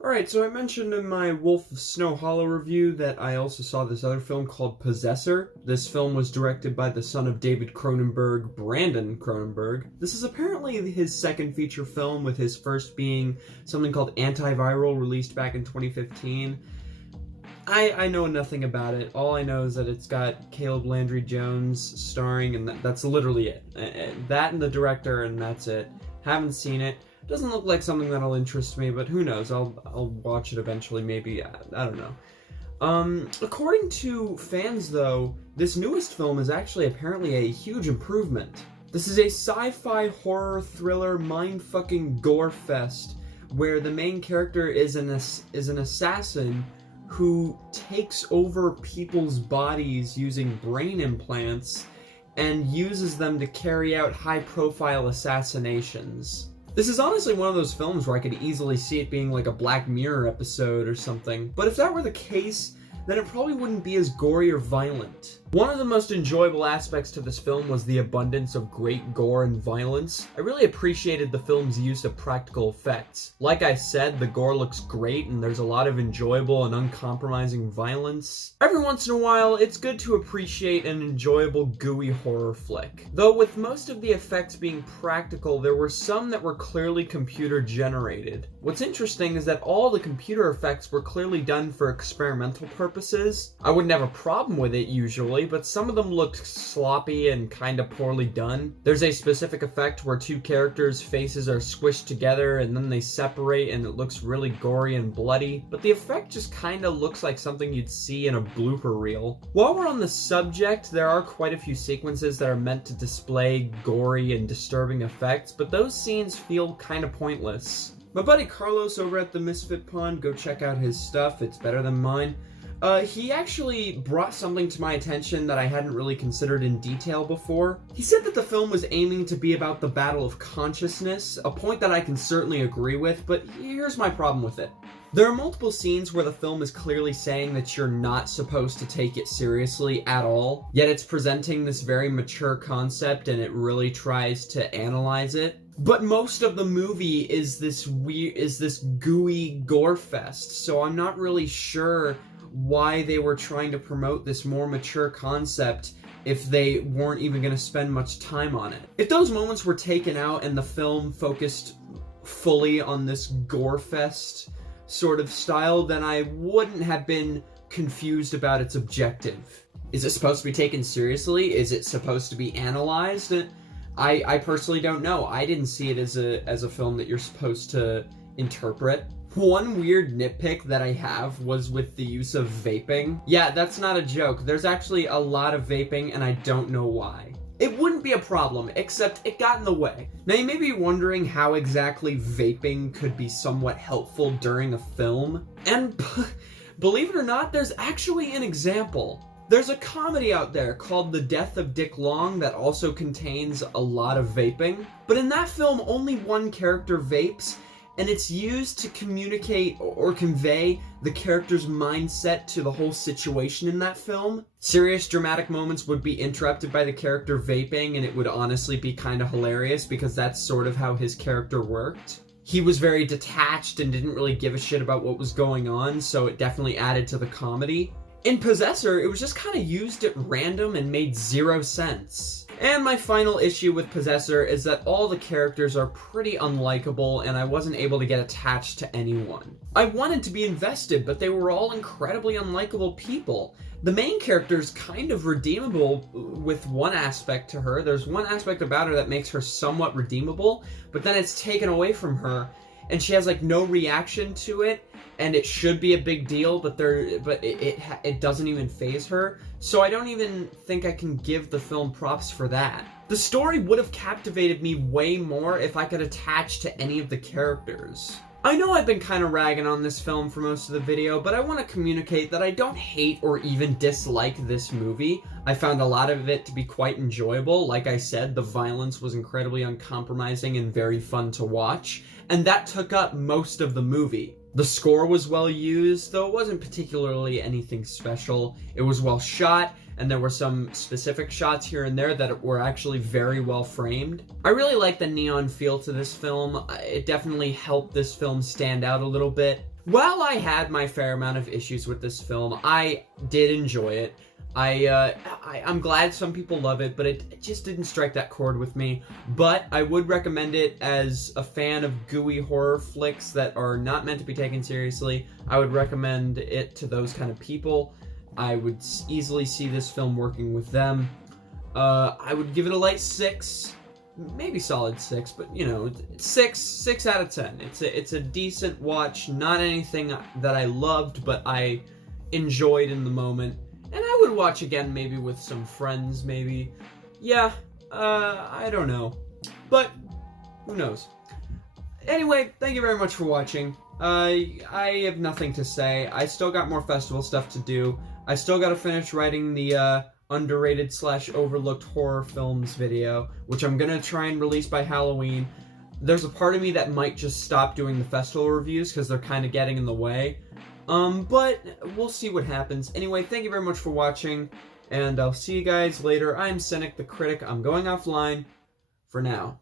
Alright, so I mentioned in my Wolf of Snow Hollow review that I also saw this other film called Possessor. This film was directed by the son of David Cronenberg, Brandon Cronenberg. This is apparently his second feature film, with his first being something called Antiviral, released back in 2015. I know nothing about it. All I know is that it's got Caleb Landry Jones starring, and that's literally it. That and the director, and that's it. Haven't seen it. Doesn't look like something that'll interest me, but who knows? I'll watch it eventually, maybe. I don't know. According to fans, though, this newest film is actually apparently a huge improvement. This is a sci-fi horror thriller mind-fucking gore fest where the main character is an assassin who takes over people's bodies using brain implants and uses them to carry out high-profile assassinations. This is honestly one of those films where I could easily see it being like a Black Mirror episode or something, but if that were the case, then it probably wouldn't be as gory or violent. One of the most enjoyable aspects to this film was the abundance of great gore and violence. I really appreciated the film's use of practical effects. Like I said, the gore looks great and there's a lot of enjoyable and uncompromising violence. Every once in a while, it's good to appreciate an enjoyable gooey horror flick. Though with most of the effects being practical, there were some that were clearly computer generated. What's interesting is that all the computer effects were clearly done for experimental purposes. I wouldn't have a problem with it usually, but some of them looked sloppy and kinda poorly done. There's a specific effect where two characters' faces are squished together and then they separate and it looks really gory and bloody, but the effect just kinda looks like something you'd see in a blooper reel. While we're on the subject, there are quite a few sequences that are meant to display gory and disturbing effects, but those scenes feel kinda pointless. My buddy Carlos over at the Misfit Pond, go check out his stuff, it's better than mine. He actually brought something to my attention that I hadn't really considered in detail before. He said that the film was aiming to be about the battle of consciousness, a point that I can certainly agree with, but here's my problem with it. There are multiple scenes where the film is clearly saying that you're not supposed to take it seriously at all, yet it's presenting this very mature concept and it really tries to analyze it. But most of the movie is this gooey gore fest, so I'm not really sure why they were trying to promote this more mature concept if they weren't even going to spend much time on it. If those moments were taken out and the film focused fully on this gore fest sort of style, then I wouldn't have been confused about its objective. Is it supposed to be taken seriously? Is it supposed to be analyzed? I personally don't know. I didn't see it as a film that you're supposed to interpret. One weird nitpick that I have was with the use of vaping. Yeah, that's not a joke. There's actually a lot of vaping, and I don't know why. It wouldn't be a problem, except it got in the way. Now, you may be wondering how exactly vaping could be somewhat helpful during a film, and believe it or not, there's actually an example. There's a comedy out there called The Death of Dick Long that also contains a lot of vaping, but in that film, only one character vapes, and it's used to communicate or convey the character's mindset to the whole situation in that film. Serious dramatic moments would be interrupted by the character vaping, and it would honestly be kind of hilarious because that's sort of how his character worked. He was very detached and didn't really give a shit about what was going on, so it definitely added to the comedy. In Possessor, it was just kind of used at random and made zero sense. And my final issue with Possessor is that all the characters are pretty unlikable and I wasn't able to get attached to anyone. I wanted to be invested, but they were all incredibly unlikable people. The main character is kind of redeemable with one aspect to her. There's one aspect about her that makes her somewhat redeemable, but then it's taken away from her and she has like no reaction to it. And it should be a big deal, but it doesn't even faze her. So I don't even think I can give the film props for that. The story would have captivated me way more if I could attach to any of the characters. I know I've been kind of ragging on this film for most of the video, but I want to communicate that I don't hate or even dislike this movie. I found a lot of it to be quite enjoyable. Like I said, the violence was incredibly uncompromising and very fun to watch, and that took up most of the movie. The score was well used, though it wasn't particularly anything special. It was well shot, and there were some specific shots here and there that were actually very well framed. I really like the neon feel to this film. It definitely helped this film stand out a little bit. while I had my fair amount of issues with this film, I did enjoy it. I'm glad some people love it, but it just didn't strike that chord with me. But I would recommend it as a fan of gooey horror flicks that are not meant to be taken seriously. I would recommend it to those kind of people. I would easily see this film working with them. I would give it a light 6, maybe solid 6, but you know, 6 out of 10. It's a decent watch, not anything that I loved, but I enjoyed in the moment. And I would watch again, maybe with some friends, maybe. Yeah, I don't know. But, who knows? Anyway, thank you very much for watching. I have nothing to say. I still got more festival stuff to do. I still gotta finish writing the, underrated/overlooked horror films video, which I'm gonna try and release by Halloween. There's a part of me that might just stop doing the festival reviews, because they're kind of getting in the way. But we'll see what happens. Anyway, thank you very much for watching, and I'll see you guys later. I'm Cynic the Critic. I'm going offline for now.